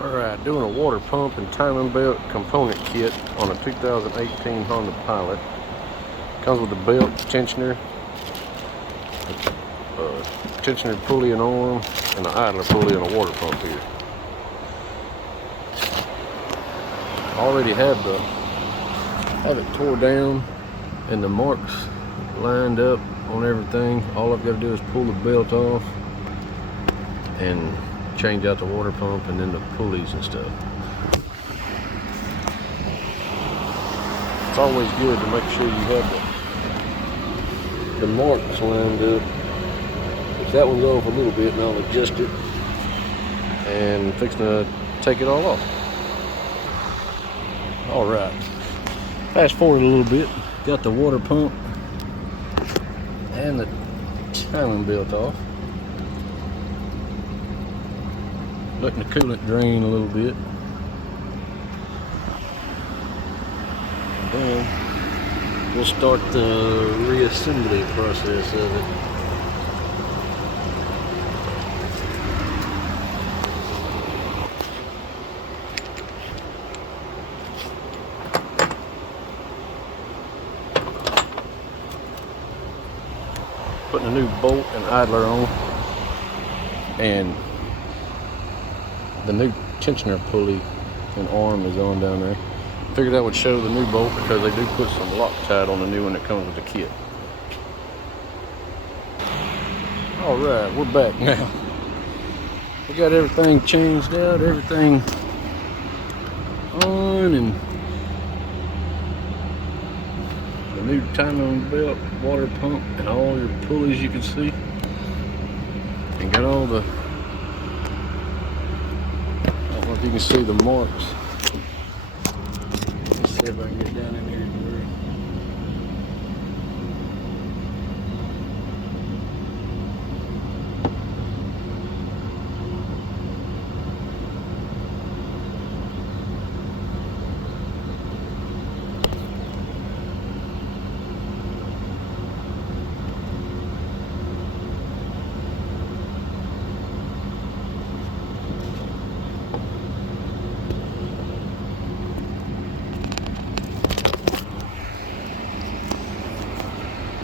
Alright, doing a water pump and timing belt component kit on a 2018 Honda Pilot. Comes with the belt, tensioner, tensioner pulley and arm, and the idler pulley and a water pump here. Already have it tore down and the marks lined up on everything. All I've got to do is pull the belt off and change out the water pump and then the pulleys and stuff. It's always good to make sure you have the marks lined up. If that one's off a little bit, and I'll adjust it and fixing to take it all off. All right, fast forward a little bit. Got the water pump and the timing belt off. Letting the coolant drain a little bit. And then we'll start the reassembly process of it. Putting a new bolt and idler on, and the new tensioner pulley and arm is on down there. Figured that would show the new bolt because they do put some Loctite on the new one that comes with the kit. Alright, we're back now. We got everything changed out, everything on, and the new timing belt, water pump, and all your pulleys you can see. And got all the, if you can see the marks. Let's see if I can get down in here.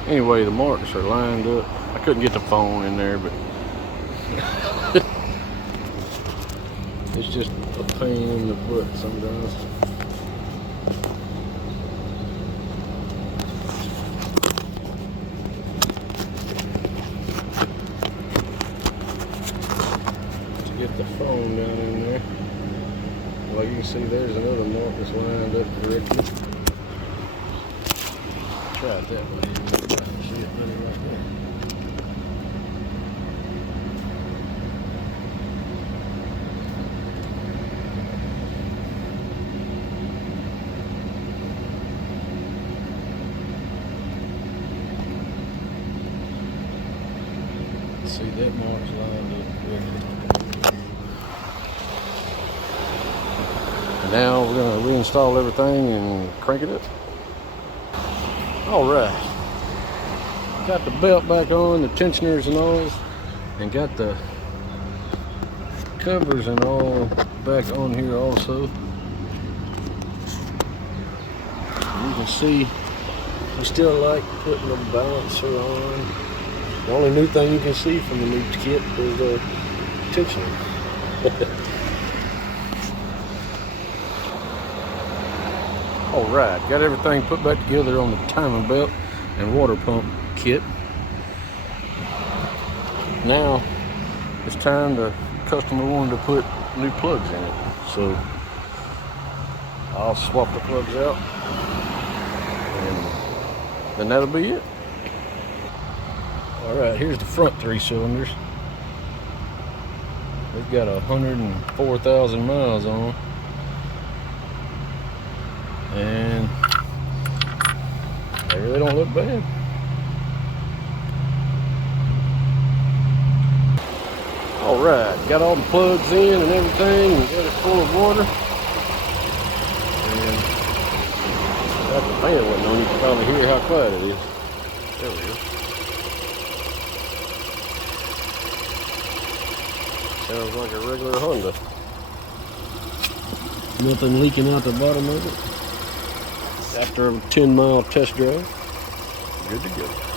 Anyway, the marks are lined up. I couldn't get the phone in there, but it's just a pain in the butt sometimes. To get the phone down in there. Well, you can see there's another mark that's lined up correctly. Try it that way. See it running right there. See, that mark's lined up correctly. And now we're going to reinstall everything and crank it up. All right. Got the belt back on, the tensioners and all, and got the covers and all back on here also. And you can see we still like putting the balancer on. The only new thing you can see from the new kit is the tensioner. All right, got everything put back together on the timing belt and water pump kit. Now it's time the customer wanted to put new plugs in it, so I'll swap the plugs out and then that'll be it. All right, here's the front 3 cylinders. They've got 104,000 miles on, and they really don't look bad. All right, got all the plugs in and everything, and got it full of water. And got the fan waiting on. You can probably hear how quiet it is. There we go. Sounds like a regular Honda. Nothing leaking out the bottom of it. After a 10-mile test drive, good to go.